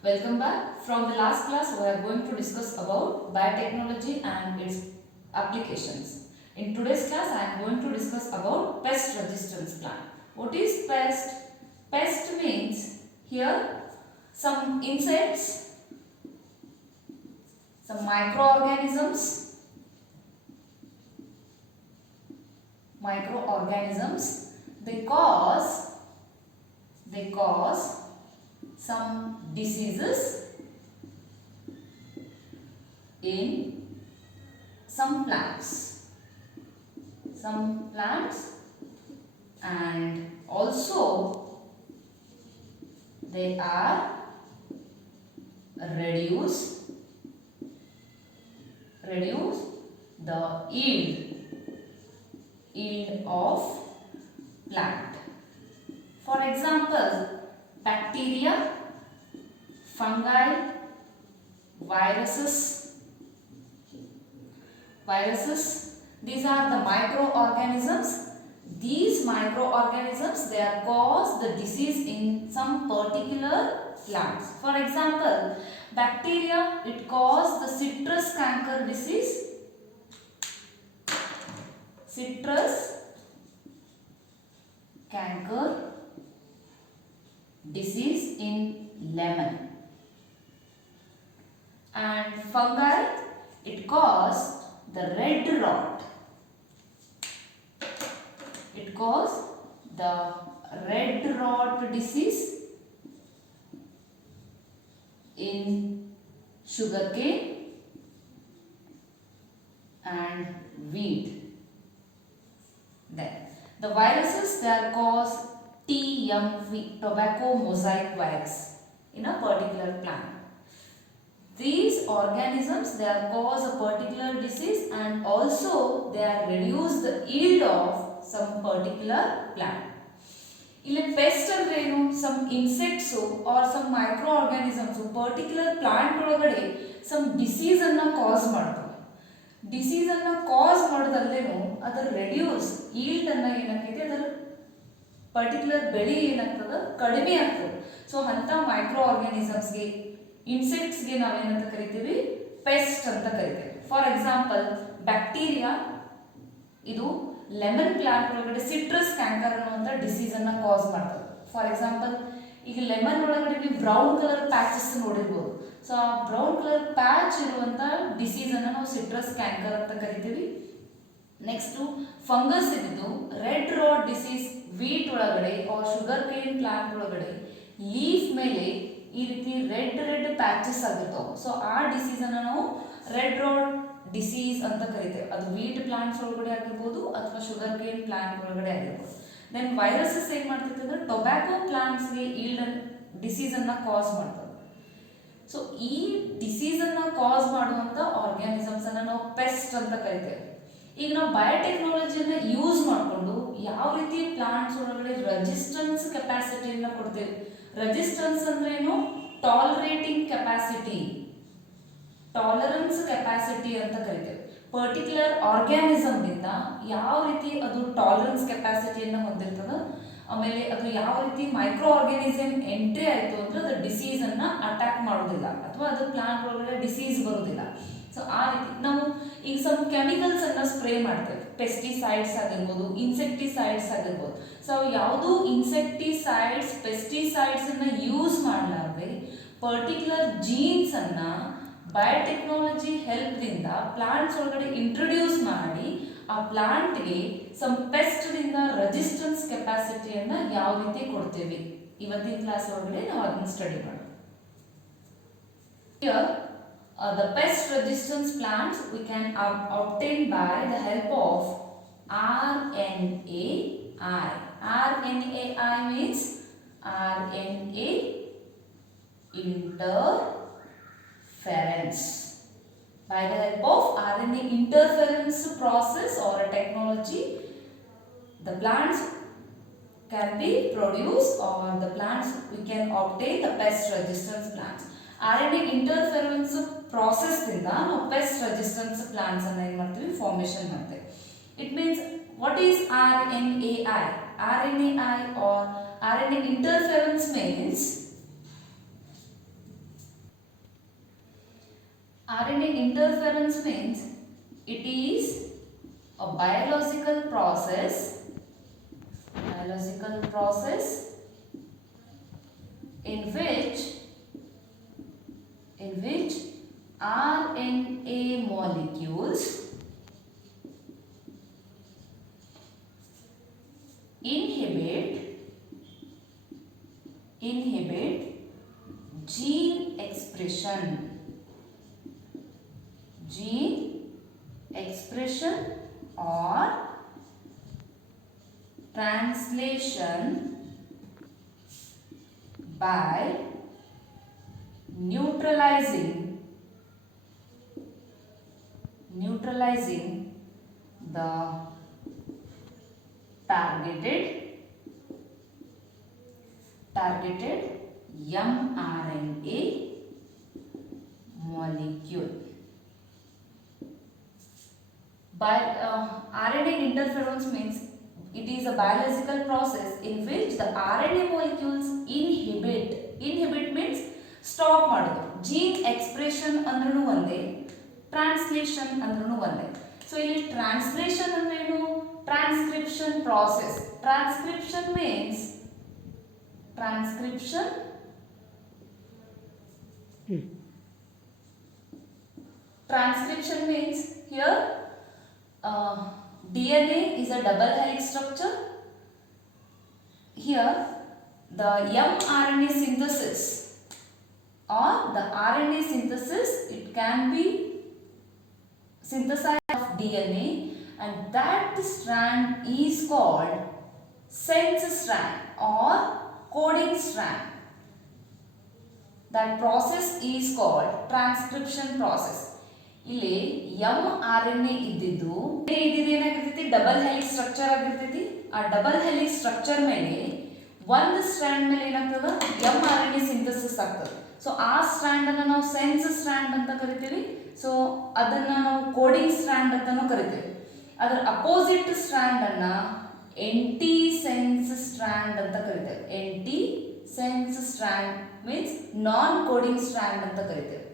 Welcome back. From the last class, we are going to discuss about biotechnology and its applications. In today's class, I am going to discuss about pest resistance plant. What is pest? Pest means here some insects, some microorganisms. They cause some diseases in some plants, and also they are reduce the yield of plant. For example, bacteria, fungi, viruses. These are the microorganisms. These microorganisms, they are cause the disease in some particular plants. For example, bacteria, it cause the citrus canker disease. Citrus canker disease in lemon. And fungi, it cause the red rot. It cause the red rot disease in sugarcane and wheat. Then the viruses, they are cause TMV, tobacco mosaic virus, in a particular plant. These organisms, they are cause a particular disease and also they are reduce the yield of some particular plant. ಇಲ್ಲಿ pest ಅಂದ್ರೆ ಏನು? Some insects or some micro organisms particular plant ಒಳಗಡೆ some disease ಅನ್ನ cause ಮಾಡ್ತವೆ. ಡಿಸೀಸ್ ಅನ್ನ ಕಾಸ್ ಮಾಡೋದಲ್ಲೇನು ಅದರ reduce yield ಅನ್ನ ಏನಾಗ್ತೈತೆ, ಅದರ ಪರ್ಟಿಕ್ಯುಲರ್ ಬೆಳೆ ಏನಾಗ್ತದ ಕಡಿಮೆ ಆಗ್ತದೆ. ಸೊ ಅಂತ ಮೈಕ್ರೋ ಆರ್ಗಾನಿಸಮ್ಸ್ಗೆ, ಇನ್ಸೆಕ್ಟ್ಸ್ಗೆ ನಾವೇನಂತ ಕರಿತೀವಿ? ಪೆಸ್ಟ್ ಅಂತ ಕರಿತೀವಿ. ಫಾರ್ ಎಕ್ಸಾಂಪಲ್, ಬ್ಯಾಕ್ಟೀರಿಯಾ ಇದು ಲೆಮನ್ ಪ್ಲಾಂಟ್ ಒಳಗಡೆ ಸಿಟ್ರಸ್ ಕ್ಯಾಂಕರ್ ಅನ್ನುವಂಥ ಡಿಸೀಸ್ ಅನ್ನ ಕಾಸ್ ಮಾಡ್ತದೆ. ಫಾರ್ ಎಕ್ಸಾಂಪಲ್, ಈಗ ಲೆಮನ್ ಒಳಗಡೆ ನೀವು ಬ್ರೌನ್ ಕಲರ್ ಪ್ಯಾಚಸ್ ನೋಡಿರ್ಬೋದು. ಸೊ ಆ ಬ್ರೌನ್ ಕಲರ್ ಪ್ಯಾಚ್ ಇರುವಂಥ ಡಿಸೀಸ್ ಅನ್ನ ನಾವು ಸಿಟ್ರಸ್ ಕ್ಯಾಂಕರ್ ಅಂತ ಕರಿತೀವಿ. ನೆಕ್ಸ್ಟ್ ಫಂಗಸ್ ಇದ್ದು ರೆಡ್ ರಾಟ್ ಡಿಸೀಸ್ ವೀಟ್ ಒಳಗಡೆ ಆರ್ ಶುಗರ್ ಕೇನ್ ಪ್ಲಾಂಟ್ ಒಳಗಡೆ ಲೀಫ್ ಮೇಲೆ ಈ ರೀತಿ ರೆಡ್ ಪ್ಯಾಚಸ್ ಆಗಿರ್ತಾವೆ. ಸೊ ಆ ಡಿಸೀಸ್ ಅನ್ನ ನಾವು ರೆಡ್ ರಾಟ್ ಡಿಸೀಸ್ ಅಂತ ಕರಿತೇವೆ. ಅದು ವೀಟ್ ಪ್ಲಾಂಟ್ಸ್ ಒಳಗಡೆ ಆಗಿರ್ಬೋದು ಅಥವಾ ಶುಗರ್ ಕೇನ್ ಪ್ಲಾಂಟ್ ಒಳಗಡೆ ಆಗಿರ್ಬೋದು. ದೆನ್ ವೈರಸಸ್ ಏನ್ ಮಾಡ್ತೈತೆ ಅಂದ್ರೆ ಟೊಬ್ಯಾಕೋ ಪ್ಲಾಂಟ್ಸ್ಗೆ ಈಲ್ಡ್ ಡಿಸೀಸ್ ಅನ್ನ ಕಾಸ್ ಮಾಡ್ತದೆ. ಸೊ ಈ ಡಿಸೀಸ್ ಅನ್ನ ಕಾಸ್ ಮಾಡುವಂತ ಆರ್ಗ್ಯಾನಿಸಮ್ಸ್ ಅನ್ನ ನಾವು ಪೆಸ್ಟ್ ಅಂತ ಕರಿತೇವೆ. ಈಗ ನಾವು ಬಯೋಟೆಕ್ನಾಲಜಿಯನ್ನ ಯೂಸ್ ಮಾಡಿಕೊಂಡು ಯಾವ ರೀತಿ ಪ್ಲಾಂಟ್ಸ್ ಒಳಗಡೆ ರೆಸಿಸ್ಟೆನ್ಸ್ ಕೆಪಾಸಿಟಿಯನ್ನ ಕೊಡ್ತೇವೆ. ರೆಸಿಸ್ಟೆನ್ಸ್ ಅಂದ್ರೆ ಏನು? ಟಾಲರೇಟಿಂಗ್ ಕೆಪಾಸಿಟಿ, ಟಾಲರೆನ್ಸ್ ಕೆಪಾಸಿಟಿ ಅಂತ ಕರಿತೇವೆ. ಪರ್ಟಿಕ್ಯುಲರ್ ಆರ್ಗ್ಯಾನಿಸಮ್ ಇಂದ ಯಾವ ರೀತಿ ಅದು ಟಾಲರೆನ್ಸ್ ಕೆಪಾಸಿಟಿಯನ್ನು ಹೊಂದಿರ್ತದ, ಆಮೇಲೆ ಅದು ಯಾವ ರೀತಿ ಮೈಕ್ರೋ ಆರ್ಗ್ಯಾನಿಸಮ್ ಎಂಟ್ರಿ ಆಯಿತು ಅಂದ್ರೆ ಅದು ಡಿಸೀಸ್ ಅನ್ನ ಅಟ್ಯಾಕ್ ಮಾಡೋದಿಲ್ಲ ಅಥವಾ ಅದು ಪ್ಲಾಂಟ್ ಒಳಗಡೆ ಡಿಸೀಸ್ ಬರೋದಿಲ್ಲ. ಸೊ ಆ ರೀತಿ ನಾವು ಈಗ ಸಮ್ ಕೆಮಿಕಲ್ಸ್ ಅನ್ನ ಸ್ಪ್ರೇ ಮಾಡ್ತೇವೆ. ಪೆಸ್ಟಿಸೈಡ್ಸ್ ಆಗಿರ್ಬೋದು, ಇನ್ಸೆಕ್ಟಿಸೈಡ್ಸ್ ಆಗಿರ್ಬೋದು. ಸೊ ಯಾವುದು ಇನ್ಸೆಕ್ಟಿಸೈಡ್ಸ್, ಪೆಸ್ಟಿಸೈಡ್ಸ್ ಅನ್ನ ಯೂಸ್ ಮಾಡಲಾರ್ದೆ ಪರ್ಟಿಕ್ಯುಲರ್ ಜೀನ್ಸ್ ಅನ್ನ ಬಯೋಟೆಕ್ನಾಲಜಿ ಹೆಲ್ಪ್ದಿಂದ ಪ್ಲಾಂಟ್ಸ್ ಒಳಗಡೆ ಇಂಟ್ರೊಡ್ಯೂಸ್ ಮಾಡಿ ಆ ಪ್ಲಾಂಟ್ಗೆ ಸಮ್ ಪೆಸ್ಟ್ದಿಂದ ರೆಸಿಸ್ಟೆನ್ಸ್ ಕೆಪಾಸಿಟಿಯನ್ನ ಯಾವ ರೀತಿ ಕೊಡ್ತೇವೆ ಇವತ್ತಿನ ಕ್ಲಾಸ್ ಒಳಗಡೆ ನಾವು ಅದನ್ನ ಸ್ಟಡಿ ಮಾಡೋಣ. Here, the pest resistance plants we can obtain by the help of RNAi. RNAi means RNA interference. By the help of RNA interference process or a technology, the plants can be produced or the plants we can obtain the pest resistance plants. RNA interference process ಇಂದ ನಾವು pest resistance plants ಅನ್ನು ಏನು ಮಾಡ್ತೀವಿ? ಫಾರ್ಮೇಷನ್ ಮಾಡ್ತೇವೆ. It means what is RNAi? RNAi or RNA interference means RNA interference means it is a biological process in which RNA molecules inhibit gene expression or translation by neutralizing the targeted mRNA molecule. RNA interference means it is a biological process in which the RNA molecules inhibit means stop ಮಾಡೋದು. Gene expression ಅಂದ್ರೂ ಒಂದೇ, translation ಅಂದ್ರೂ ಒಂದೇ. So ಇಲ್ಲಿ translation ಅಂದ್ರೇನು? Transcription process. Transcription means here DNA is a double helix structure. Here the mRNA synthesis or the RNA synthesis, it can be synthesized of DNA, and that strand is called sense strand or coding strand. That process is called transcription process. ಇಲ್ಲಿ mRNA ಇದ್ದಿದ್ದು ಏನಾಗಿರ್ತೈತಿ? Double helix structure ಆಗಿರ್ತೈತಿ. ಆ double helix structure ಮೇಲೆ ಒಂದು ಸ್ಟ್ರಾಂಡ್ ಮೇಲೆ ಏನಾಗ್ತದ? mRNA synthesis ಆಗ್ತದೆ. ಸೊ ಆ ಸ್ಟ್ರಾಂಡ್ ಅನ್ನು ನಾವು ಸೆನ್ಸ್ ಸ್ಟ್ರಾಂಡ್ ಅಂತ ಕರಿತೀವಿ. ಸೊ ಅದನ್ನ ನಾವು ಕೋಡಿಂಗ್ ಸ್ಟ್ರಾಂಡ್ ಅಂತಾನೂ ಕರಿತೀವಿ. ಅದರ ಅಪೋಸಿಟ್ ಸ್ಟ್ರಾಂಡ್ ಅನ್ನ ಎಂಟಿ ಸೆನ್ಸ್ ಸ್ಟ್ರಾಂಡ್ ಅಂತ ಕರಿತೇವೆ. ಎಂಟಿ ಸೆನ್ಸ್ ಸ್ಟ್ರಾಂಡ್ ಮೀನ್ಸ್ ನಾನ್ ಕೋಡಿಂಗ್ ಸ್ಟ್ರಾಂಡ್ ಅಂತ ಕರಿತೇವೆ.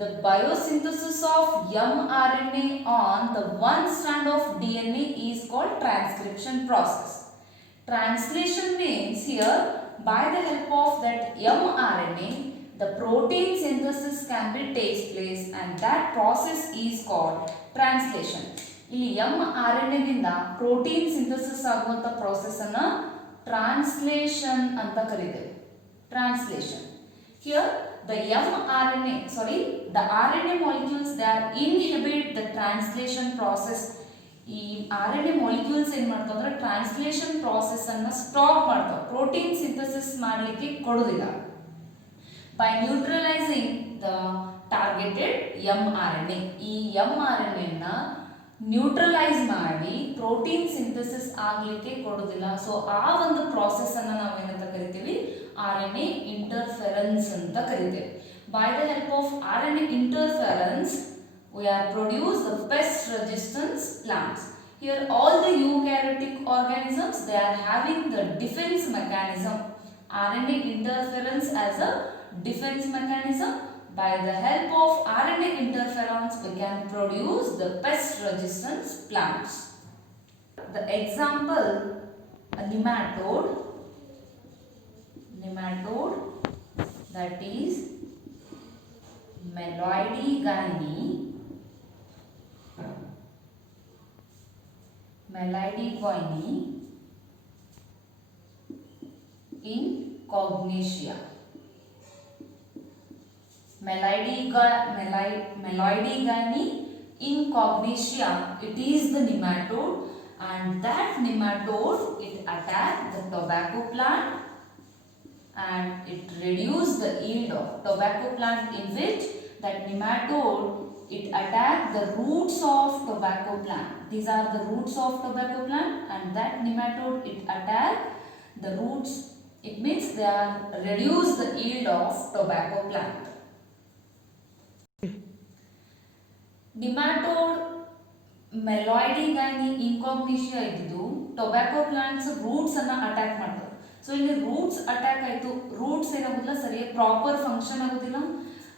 The biosynthesis of mRNA on the one strand of DNA is called transcription process. Translation means here by the help of that mRNA the protein synthesis can be takes place, and that process is called translation. ಇಲ್ಲಿ mRNA ದಿಂದ protein synthesis ಆಗುವಂತ ಪ್ರಾಸೆಸ್ ಅನ್ನು ಟ್ರಾನ್ಸ್ಲೇಷನ್ ಅಂತ ಕರೀತೇವೆ. Translation. Here the RNA molecules, they are inhibit the translation process. ಈ RNA molecules ಏನು ಮಾಡ್ತಾವೆ ಅಂದ್ರೆ ಟ್ರಾನ್ಸ್ಲೇಷನ್ ಪ್ರಾಸೆಸ್ ಅನ್ನು ಸ್ಟಾಪ್ ಮಾಡ್ತಾವೆ, ಪ್ರೋಟೀನ್ ಸಿಂಥಸಿಸ್ ಮಾಡಲಿಕ್ಕೆ ಕೊಡೋದಿಲ್ಲ. By neutralizing the targeted mRNA, ಈ mRNA ನ ನ್ಯೂಟ್ರಲೈಸ್ ಮಾಡಿ ಪ್ರೋಟೀನ್ ಸಿಂಥಸಿಸ್ ಆಗಲಿಕ್ಕೆ ಕೊಡೋದಿಲ್ಲ. ಸೊ ಆ ಒಂದು ಪ್ರಾಸೆಸ್ ಅನ್ನು ನಾವು ಏನಂತ ಕರಿತೀವಿ? RNA interference ಅಂತ ಕರಿತೇವೆ. By the help of RNA interference we are produce the pest resistance plants. Here all the eukaryotic organisms, they are having the defense mechanism. RNA interference as a defense mechanism. By the help of RNA interference we can produce the pest resistance plants. The example, a nematode that is Meloidigyne incognitia. Meloidigyne incognitia, it is the nematode, and that nematode it attack the tobacco plant and it reduce the yield of tobacco plant, in which that nematode it attack the roots of tobacco plant. These are the roots of tobacco plant, and that nematode it attack the roots. It means they are reduce the yield of tobacco plant. Nematode Meloidigyne incognitia ಇದ್ದು tobacco plants roots ಅನ್ನ ಅಟ್ಯಾಕ್ ಮಾಡ್ತವೆ. ಸೊ ಇಲ್ಲಿ roots attack ಆಯಿತು, ರೂಟ್ಸ್ ಏನಾಗೋದಿಲ್ಲ, ಸರಿಯಾಗಿ proper function ಆಗೋದಿಲ್ಲ.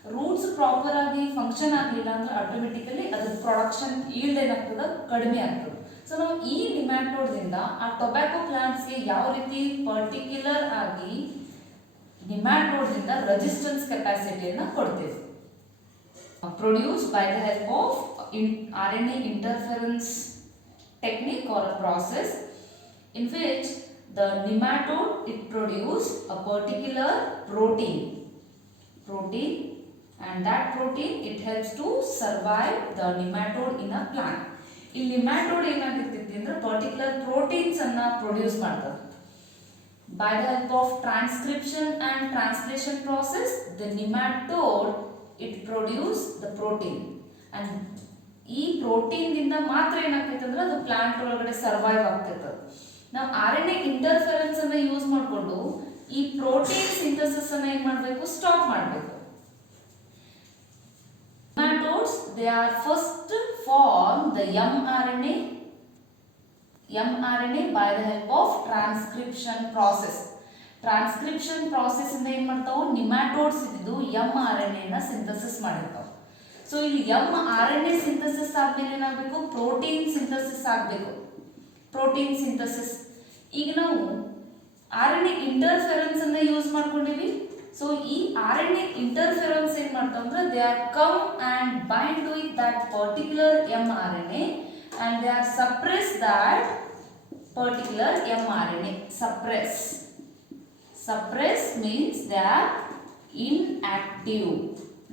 Roots proper ಆಗಿ ಫಂಕ್ಷನ್ ಆಗಲಿಲ್ಲ ಅಂದ್ರೆ ಆಟೋಮೆಟಿಕಲಿ ಅದ್ರ ಪ್ರೊಡಕ್ಷನ್ ಈಲ್ಡ್ ಏನಾಗ್ತದೆ, ಕಡಿಮೆ ಆಗ್ತದೆ. ಸೊ ನಾವು ಈ ನಿಮ್ಯಾಟೋಡ್ದಿಂದ ಆ ಟೊಬ್ಯಾಕೊ ಪ್ಲಾಂಟ್ಸ್ಗೆ ಯಾವ ರೀತಿ ಪರ್ಟಿಕ್ಯುಲರ್ ಆಗಿ ನಿಮ್ಯಾಟೋಡ್ದಿಂದ ರೆಸಿಸ್ಟೆನ್ಸ್ ಕೆಪಾಸಿಟಿಯನ್ನು ಕೊಡ್ತೇವೆ. Produced by the help of RNA interference technique or a process in which the nematode it produce a particular protein and that protein it helps to survive the nematode in a plant. ಈ nematode ಏನಾಗಿರ್ತೈತಿ ಅಂದ್ರೆ particular proteins ಅನ್ನ ಪ್ರೊಡ್ಯೂಸ್ ಮಾಡ್ತದೆ. By the help of transcription and translation process, the nematode it produce the protein and ಈ ಪ್ರೋಟೀನ್ ದಿಂದ ಮಾತ್ರ ಏನಾಗ್ತೈತೆ ಅಂದ್ರೆ ಅದು ಪ್ಲಾಂಟ್ ಒಳಗಡೆ ಸರ್ವೈವ್ ಆಗ್ತೈತೆ. ನಾವು RNA ಇಂಟರ್ಫರೆನ್ಸ್ ಅನ್ನ ಯೂಸ್ ಮಾಡಿಕೊಂಡು ಈ ಪ್ರೋಟೀನ್ ಸಿಂಥಸಿಸ್ ಅನ್ನ ಏನು ಮಾಡಬೇಕು, ಸ್ಟಾಪ್ ಮಾಡಬೇಕು. Nematodes they are first form the mRNA by the help of transcription process. Transcription process ಇಂದ ಏನು ಮಾಡ್ತಾವೆ, ನಿಮ್ಯಾಟೋಡ್ಸ್ ಇದ್ದು mRNA ನ ಸಿಂಥಸಿಸ್ ಮಾಡಿರ್ತಾವೆ. ಸೊ ಇಲ್ಲಿ mRNA ಸಿಂಥಸಿಸ್ ಆದ್ಮೇಲೆ ಏನಾಗಬೇಕು, ಪ್ರೋಟೀನ್ ಸಿಂಥಸಿಸ್ ಆಗಬೇಕು. ಪ್ರೋಟೀನ್ ಸಿಂಥಸಿಸ್ ಈಗ ನಾವು RNA ಇಂಟರ್ಫೆರೆನ್ಸ್ ಅನ್ನ ಯೂಸ್ ಮಾಡ್ಕೊಂಡಿವಿ. ಸೊ ಈ RNA ಇಂಟರ್ಫೆರೆನ್ಸ್ ಏನು ಮಾಡ್ತಾವೆ ಅಂದ್ರೆ they are come and bind with that particular mRNA and they are suppress that particular mRNA. Suppress means they are inactive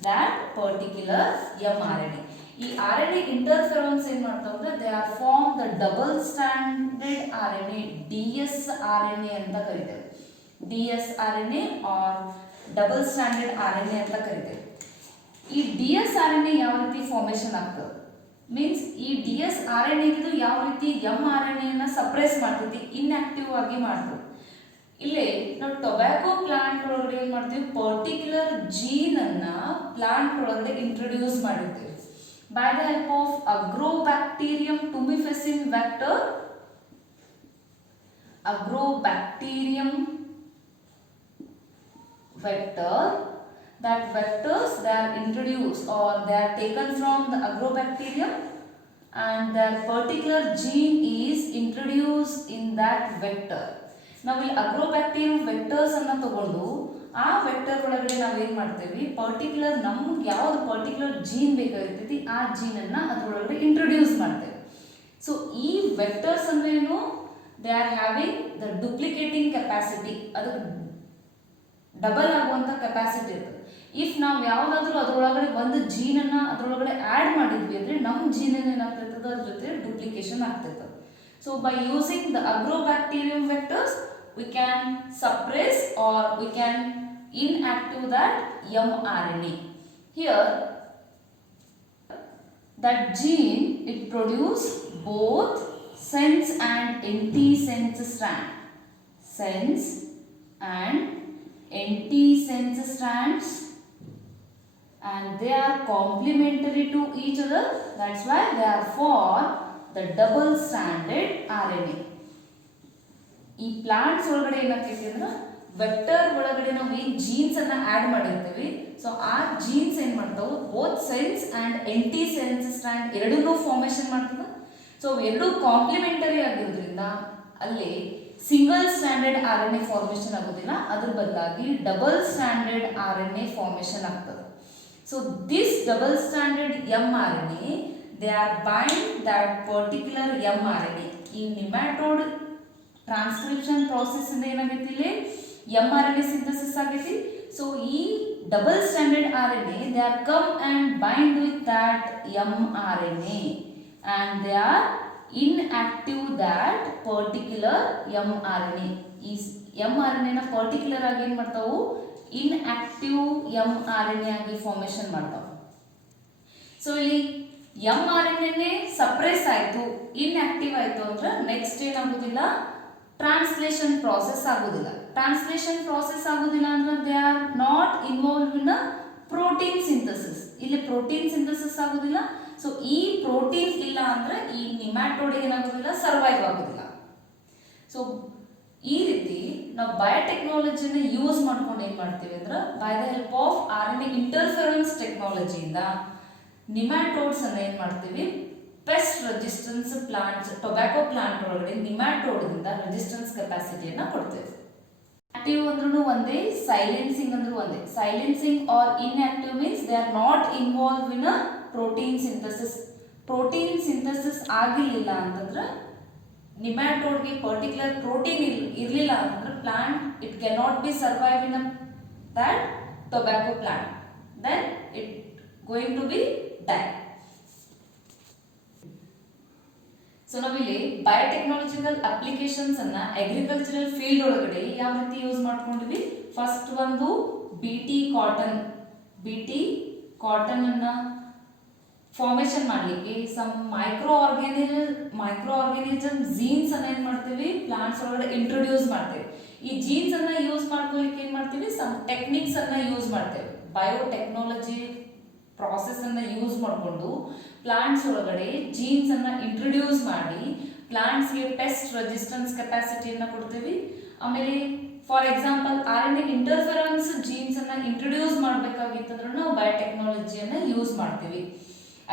that particular mRNA. ಈ RNA interference ಏನು ಮಾಡ್ತಾವೆ, they are form the double stranded RNA dsRNA ಅಂತ ಕರೀತೇವೆ. dsRNA or double stranded RNA ಅಂತ ಕರೀತೇವೆ. ಈ dsRNA ಯಾವ ರೀತಿ ಫಾರ್ಮೇಷನ್ ಆಗ್ತದೆ ಮೀನ್ಸ್ ಈ dsRNA ಇದು ಯಾವ ರೀತಿ mRNA ಅನ್ನ ಸಪ್ರೆಸ್ ಮಾಡ್ತೈತಿ, ಇನ್ಆಕ್ಟಿವ್ ಆಗಿ ಮಾಡ್ತದೆ. ಇಲ್ಲೇ ನಾವು ಟೊಬ್ಯಾಕೊ ಪ್ಲಾಂಟ್ ಒಳಗಡೆ ಏನು ಮಾಡ್ತೀವಿ, ಪರ್ಟಿಕ್ಯುಲರ್ ಜೀನ್ ಅನ್ನ ಪ್ಲಾಂಟ್ ಒಳಗಡೆ ಇಂಟ್ರೊಡ್ಯೂಸ್ ಮಾಡಿರ್ತೀವಿ. By the help of agrobacterium tumefaciens vector. Agrobacterium vector, that vectors they are introduced or they are taken from the agrobacterium and their particular gene is introduced in that vector. ನಾವು ಈ agrobacterium vectors ಅನ್ನ ತಗೊಂಡು ಆ ವೆಕ್ಟರ್ ಒಳಗಡೆ ನಾವು ಏನು ಮಾಡ್ತೇವೆ, ಪರ್ಟಿಕ್ಯುಲರ್ ನಮ್ಗೆ ಯಾವ್ದು ಪರ್ಟಿಕ್ಯುಲರ್ ಜೀನ್ ಬೇಕಾಗಿರ್ತೈತಿ ಆ ಜೀನ್ ಅನ್ನ ಅದರೊಳಗಡೆ ಇಂಟ್ರೊಡ್ಯೂಸ್ ಮಾಡ್ತೇವೆ. ಸೊ ಈ ವೆಕ್ಟರ್ಸ್ ಅಂದ್ರೆ ಏನು, they are having the duplicating capacity, ಅದು ಡಬಲ್ ಆಗುವಂತ ಕೆಪಾಸಿಟಿ ಇರ್ತದೆ. ಇಫ್ ನಾವು ಯಾವುದಾದ್ರೂ ಅದರೊಳಗಡೆ ಒಂದು ಜೀನ್ ಅನ್ನ ಅದರೊಳಗಡೆ ಆಡ್ ಮಾಡಿದ್ವಿ ಅಂದ್ರೆ ನಮ್ಮ ಜೀನ್ ಏನಾಗ್ತೈತೆ ಅದ್ರ ಜೊತೆ ಡುಪ್ಲಿಕೇಶನ್ ಆಗ್ತೈತೆ. So by using the agrobacterium vectors we can suppress or we can inactive that mRNA. Here that gene it produce both sense and antisense strand. Sense and antisense strands and they are complementary to each other. That's why they are for the double stranded RNA. ಈ ಪ್ಲಾಂಟ್ಸ್ ಒಳಗಡೆ ಏನಾಗ್ತೈತಿ ಅಂದ್ರೆ ವೆಕ್ಟರ್ ಒಳಗಡೆ ನಾವು ಈ ಜೀನ್ಸ್ ಅನ್ನ ಆಡ್ ಮಾಡಿರ್ತೀವಿ. ಸೊ ಆ ಜೀನ್ಸ್ ಏನ್ ಮಾಡ್ತಾವೆ, both sense and antisense strand ಎರಡನ್ನೂ ಫಾರ್ಮೇಶನ್ ಮಾಡ್ತದೆ. ಸೊ ಎರಡು ಕಾಂಪ್ಲಿಮೆಂಟರಿ ಆಗಿರೋದ್ರಿಂದ ಅಲ್ಲಿ ಸಿಂಗಲ್ ಸ್ಟ್ಯಾಂಡರ್ಡ್ RNA ಫಾರ್ಮೇಶನ್ ಆಗೋದಿಲ್ಲ, ಅದ್ರ ಬದಲಾಗಿ ಡಬಲ್ ಸ್ಟ್ಯಾಂಡರ್ಡ್ RNA ಫಾರ್ಮೇಶನ್ ಆಗ್ತದೆ. So this double standard mRNA they are bind that particular mRNA. ಈ ನಿಮ್ಯಾಟೋಡ್ ಟ್ರಾನ್ಸ್ಕ್ರಿಪ್ಷನ್ ಪ್ರಾಸೆಸ್ ಇಂದ ಏನಾಗೈತಿ, ಇಲ್ಲಿ mRNA ಸಿಂಥಸಿಸ್ ಆಗೈತಿ. ಸೊ ಈ double standard RNA they are come and bind with that mRNA and they are inactive that particular mRNA. ಈ mRNA ನ ಪರ್ಟಿಕ್ಯುಲರ್ ಆಗಿ ಏನು ಮಾಡ್ತಾವು, ಇನ್ಆಕ್ಟಿವ್ mRNA ಆಗಿ ಫಾರ್ಮೇಶನ್ ಮಾಡ್ತಾವೆ. ಸೊ ಇಲ್ಲಿ mRNA ಸಪ್ರೆಸ್ ಆಯಿತು, ಇನ್ಆಕ್ಟಿವ್ ಆಯಿತು ಅಂದ್ರೆ ನೆಕ್ಸ್ಟ್ ಏನಾಗೋದಿಲ್ಲ, ಟ್ರಾನ್ಸ್ಲೇಷನ್ ಪ್ರಾಸೆಸ್ ಆಗೋದಿಲ್ಲ. ಟ್ರಾನ್ಸ್ಲೇಷನ್ ಪ್ರಾಸೆಸ್ ಆಗೋದಿಲ್ಲ ಅಂದ್ರೆ they are not involve in protein synthesis. ಇಲ್ಲಿ ಪ್ರೋಟೀನ್ ಸಿಂಥಸಿಸ್ ಆಗೋದಿಲ್ಲ. ಸೊ ಈ ಪ್ರೋಟೀನ್ ಇಲ್ಲ ಅಂದ್ರೆ ಈ ನಿಮ್ಯಾಟೋಡ್ ಏನಾಗೋದಿಲ್ಲ, ಸರ್ವೈವ್ ಆಗೋದಿಲ್ಲ. ಸೊ ಈ ರೀತಿ ನಾವು ಬಯೋಟೆಕ್ನಾಲಜಿನ ಯೂಸ್ ಮಾಡ್ಕೊಂಡು ಏನು ಮಾಡ್ತೀವಿ ಅಂದ್ರೆ by the help of RNA interference ಬಯೋಟೆಕ್ನಾಲಜಿಯಿಂದ ನಿಮ್ಯಾಟೋಡ್ಸ್ ಅನ್ನ ಏನು ಮಾಡ್ತೀವಿ, pest resistance plants, tobacco plant ಒಳಗಡೆ ನಿಮ್ಯಾಟೋಡ್ದಿಂದ ರೆಸಿಸ್ಟೆನ್ಸ್ ಕೆಪಾಸಿಟಿಯನ್ನು ಕೊಡ್ತೇವೆ. ಆಕ್ಟಿವ್ ಅಂದ್ರೂ ಒಂದೇ, ಸೈಲೆನ್ಸಿಂಗ್ ಅಂದ್ರೂ ಒಂದೇ. Silencing are inactive means they are not involve in a protein synthesis. Protein synthesis ಆಗಿರಲಿಲ್ಲ ಅಂತಂದ್ರೆ, ನಿಮ್ಯಾಟೋಡ್ಗೆ ಪರ್ಟಿಕ್ಯುಲರ್ ಪ್ರೋಟೀನ್ ಇರಲಿಲ್ಲ ಅಂತಂದ್ರೆ plant it cannot be survive in that tobacco plant, then it going to be die. So ನಾವಿಲ್ಲಿ biotechnological applications ಅನ್ನ agricultural field ಒಳಗಡೆ ಯಾವ ರೀತಿ ಯೂಸ್ ಮಾಡ್ಕೊಂಡಿವಿ. ಫಸ್ಟ್ ಒಂದು BT ಕಾಟನ್ ಅನ್ನ ಫಾರ್ಮೇಶನ್ ಮಾಡಲಿಕ್ಕೆ ಸಮ್ ಮೈಕ್ರೋ ಆರ್ಗ್ಯಾನಿಸಮ್ ಜೀನ್ಸ್ ಅನ್ನ ಏನ್ ಮಾಡ್ತೀವಿ, ಪ್ಲಾಂಟ್ಸ್ ಒಳಗಡೆ ಇಂಟ್ರೊಡ್ಯೂಸ್ ಮಾಡ್ತೇವೆ. ಈ ಜೀನ್ಸ್ ಅನ್ನ ಯೂಸ್ ಮಾಡ್ಕೊಳ್ಳಿಕ್ಕೆ ಏನ್ ಮಾಡ್ತೀವಿ, ಸಮ್ ಟೆಕ್ನಿಕ್ಸ್ ಅನ್ನ ಯೂಸ್ ಮಾಡ್ತೇವೆ. ಬಯೋಟೆಕ್ನಾಲಜಿ ಪ್ರಾಸೆಸ್ ಅನ್ನ ಯೂಸ್ ಮಾಡಿಕೊಂಡು ಪ್ಲಾಂಟ್ಸ್ ಒಳಗಡೆ ಜೀನ್ಸ್ ಅನ್ನ ಇಂಟ್ರೊಡ್ಯೂಸ್ ಮಾಡಿ ಪ್ಲಾಂಟ್ಸ್ಗೆ ಪೆಸ್ಟ್ ರೆಸಿಸ್ಟೆನ್ಸ್ ಕೆಪಾಸಿಟಿಯನ್ನು ಕೊಡ್ತೀವಿ. ಆಮೇಲೆ for example RNA interference jeans ಅನ್ನ ಇಂಟ್ರೊಡ್ಯೂಸ್ ಮಾಡಬೇಕಾಗಿತ್ತಂದ್ರೆ ನಾವು ಬಯೋಟೆಕ್ನಾಲಜಿಯನ್ನು ಯೂಸ್ ಮಾಡ್ತೀವಿ.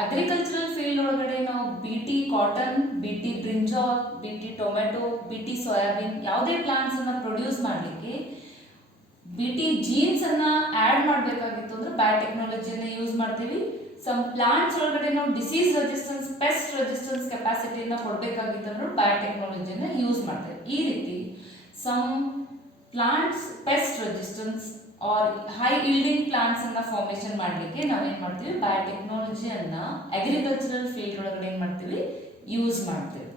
ಅಗ್ರಿಕಲ್ಚರಲ್ ಫೀಲ್ಡ್ ಒಳಗಡೆ ನಾವು BT cotton, BT brinjal, BT tomato, BT soybean ಯಾವುದೇ ಪ್ಲಾಂಟ್ಸ್ ಅನ್ನ ಪ್ರೊಡ್ಯೂಸ್ ಮಾಡಲಿಕ್ಕೆ BT ಜೀನ್ಸ್ ಅನ್ನ ಆಡ್ ಮಾಡಬೇಕಾಗಿತ್ತು ಅಂದ್ರೆ ಬಯೋಟೆಕ್ನಾಲಜಿಯನ್ನು ಯೂಸ್ ಮಾಡ್ತೀವಿ. ಸಮ್ ಪ್ಲಾಂಟ್ಸ್ ಒಳಗಡೆ ನಾವು ಡಿಸೀಸ್ ರೆಸಿಸ್ಟೆನ್ಸ್, ಪೆಸ್ಟ್ ರೆಸಿಸ್ಟೆನ್ಸ್ ಕೆಪಾಸಿಟಿಯನ್ನು ಕೊಡಬೇಕಾಗಿತ್ತು ಅಂದ್ರೆ ಬಯೋಟೆಕ್ನಾಲಜಿಯನ್ನು ಯೂಸ್ ಮಾಡ್ತೇವೆ. ಈ ರೀತಿ some plants pest resistance or high yielding plants ಅನ್ನ ಫಾರ್ಮೇಶನ್ ಮಾಡಲಿಕ್ಕೆ ನಾವೇನ್ ಮಾಡ್ತೀವಿ, ಬಯೋಟೆಕ್ನಾಲಜಿಯನ್ನ ಅಗ್ರಿಕಲ್ಚರಲ್ ಫೀಲ್ಡ್ ಒಳಗಡೆ ಏನ್ ಮಾಡ್ತೀವಿ, ಯೂಸ್ ಮಾಡ್ತೀವಿ.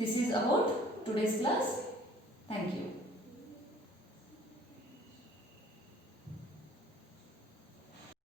This is about today's class. Thank you.